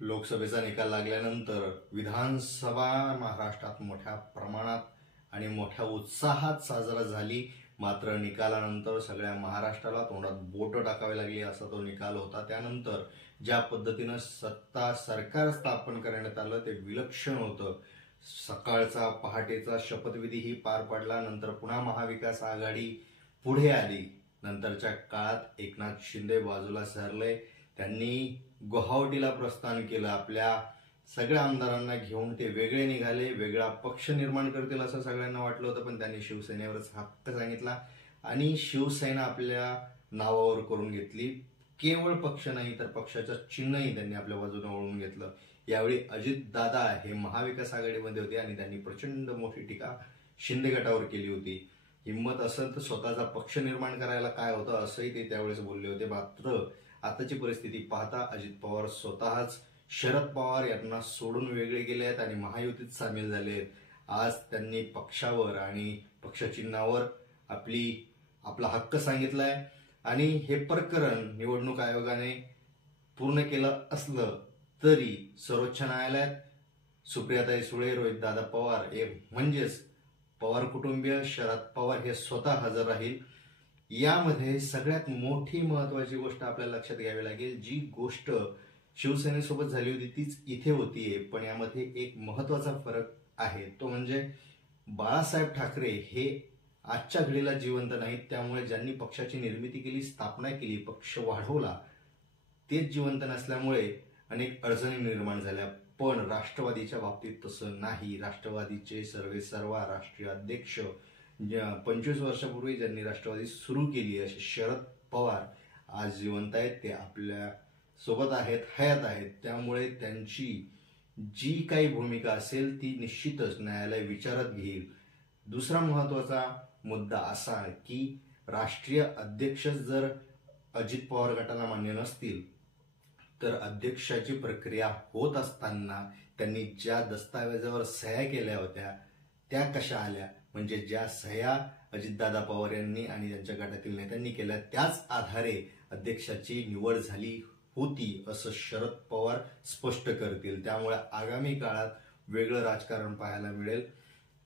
लोकसभेचा निकाल लागल्यानंतर विधानसभा महाराष्ट्रात मोठ्या प्रमाणात आणि मोठ्या उत्साहात साजरा झाली। मात्र निकालानंतर सगळ्या महाराष्ट्राला तोंडात बोट टाकावे लागली असा तो निकाल होता। त्यानंतर ज्या पद्धतीने सत्ता सरकार स्थापन करण्यात आलं ते विलक्षण होतं। सकाळचा पहाटेचा शपथविधीही पार पडला। नंतर पुन्हा महाविकास आघाडी पुढे आली। नंतरच्या काळात एकनाथ शिंदे बाजूला सरले, त्यांनी गुवाहाटीला प्रस्थान केलं। आपल्या सगळ्या आमदारांना घेऊन ते वेगळे निघाले, वेगळा पक्ष निर्माण करतील असं सगळ्यांना वाटलं होतं, पण त्यांनी शिवसेनेवरच हक्क सांगितला आणि शिवसेना आपल्या नावावर करून घेतली। केवळ पक्ष नाही तर पक्षाचं चिन्हही त्यांनी आपल्या बाजूने वळवून घेतलं। यावेळी अजितदादा हे महाविकास आघाडीमध्ये होते आणि त्यांनी प्रचंड मोठी टीका शिंदे गटावर केली होती। हिम्मत असेल तर स्वतःचा पक्ष निर्माण करायला काय होतं असंही ते त्यावेळेस बोलले होते। मात्र आताची परिस्थिती पाहता अजित पवार स्वतःच शरद पवार यांना सोडून वेगळे गेले आहेत आणि महायुतीत सामील झाले आहेत। आज त्यांनी पक्षावर आणि पक्षचिन्हावर आपला हक्क सांगितलाय आणि हे प्रकरण निवडणूक आयोगाने पूर्ण केलं असलं तरी सर्वोच्च न्यायालयात सुप्रियाताई सुळे, रोहितदादा पवार म्हणजेच पवार कुटुंबीय, शरद पवार हे स्वतः हजर राहील। यामध्ये सगळ्यात मोठी महत्वाची गोष्ट आपल्याला लक्षात घ्यावी लागेल, जी गोष्ट शिवसेनेसोबत झाली होती तीच इथे होतीये, पण यामध्ये एक महत्वाचा फरक आहे, तो म्हणजे बाळासाहेब ठाकरे हे आजच्या घडीला जिवंत नाहीत। त्यामुळे ज्यांनी पक्षाची निर्मिती केली, स्थापना केली, पक्ष वाढवला, तेच जिवंत नसल्यामुळे अनेक अडचणी निर्माण झाल्या। पण राष्ट्रवादीच्या बाबतीत तसं नाही। राष्ट्रवादीचे सर्वेसर्वा राष्ट्रीय अध्यक्ष 25 वर्षापूर्वी ज्यांनी राष्ट्रवादी सुरू केली असे शरद पवार आज जिवंत आहेत, ते आपल्या सोबत आहेत, हयात आहेत। त्यामुळे त्यांची जी काही भूमिका असेल ती निश्चितच न्यायालय विचारात घेईल। दुसरा महत्वाचा मुद्दा असा की राष्ट्रीय अध्यक्ष जर अजित पवार गटाला मान्य नसतील तर अध्यक्षाची प्रक्रिया होत असताना त्यांनी ज्या दस्तावेजावर सह्या केल्या होत्या त्या कशा आल्या, म्हणजे ज्या सह्या अजितदादा पवार यांनी आणि त्यांच्या गटातील नेत्यांनी केल्या त्याच आधारे अध्यक्षाची निवड झाली होती असं शरद पवार स्पष्ट करतील। त्यामुळे आगामी काळात वेगळं राजकारण पाहायला मिळेल।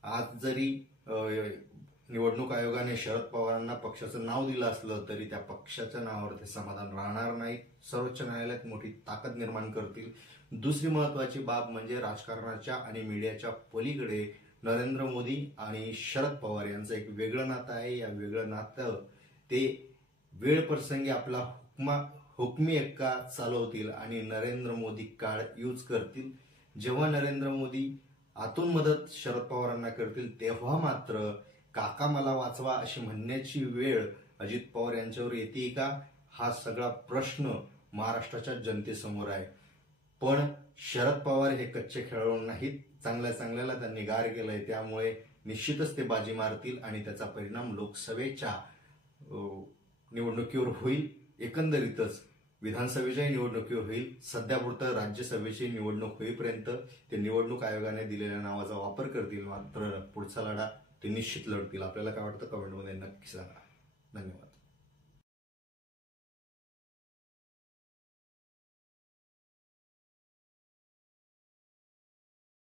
आज जरी निवडणूक आयोगाने शरद पवारांना पक्षाचं नाव दिलं असलं तरी त्या पक्षाच्या नावावर ते समाधान राहणार नाही। सर्वोच्च न्यायालयात मोठी ताकद निर्माण करतील। दुसरी महत्वाची बाब म्हणजे राजकारणाच्या आणि मीडियाच्या पलीकडे नरेंद्र मोदी आणि शरद पवार यांचं एक वेगळं नातं आहे। या वेगळं नातं ते वेळ प्रसंगी आपला हुकमी एक्का चालवतील आणि नरेंद्र मोदी कार्ड यूज करतील। जेव्हा नरेंद्र मोदी आतून मदत शरद पवारांना करतील तेव्हा मात्र काका मला वाचवा अशी म्हणण्याची वेळ अजित पवार यांच्यावर येते का, हा सगळा प्रश्न महाराष्ट्राच्या जनतेसमोर आहे। पण शरद पवार हे कच्चे खेळाडू नाहीत, चांगल्याला त्यांनी गार केलंय। त्यामुळे निश्चितच ते बाजी मारतील आणि त्याचा परिणाम लोकसभेच्या निवडणुकीवर होईल। एकंदरीतच विधानसभेच्या निवडणुकीवर होईल। सध्यापुरतं राज्यसभेची निवडणूक होईपर्यंत ते निवडणूक आयोगाने दिलेल्या नावाचा वापर करतील, मात्र पुढचा लढा ते निश्चित लढतील। आपल्याला काय वाटतं कमेंटमध्ये नक्की सांगा। धन्यवाद।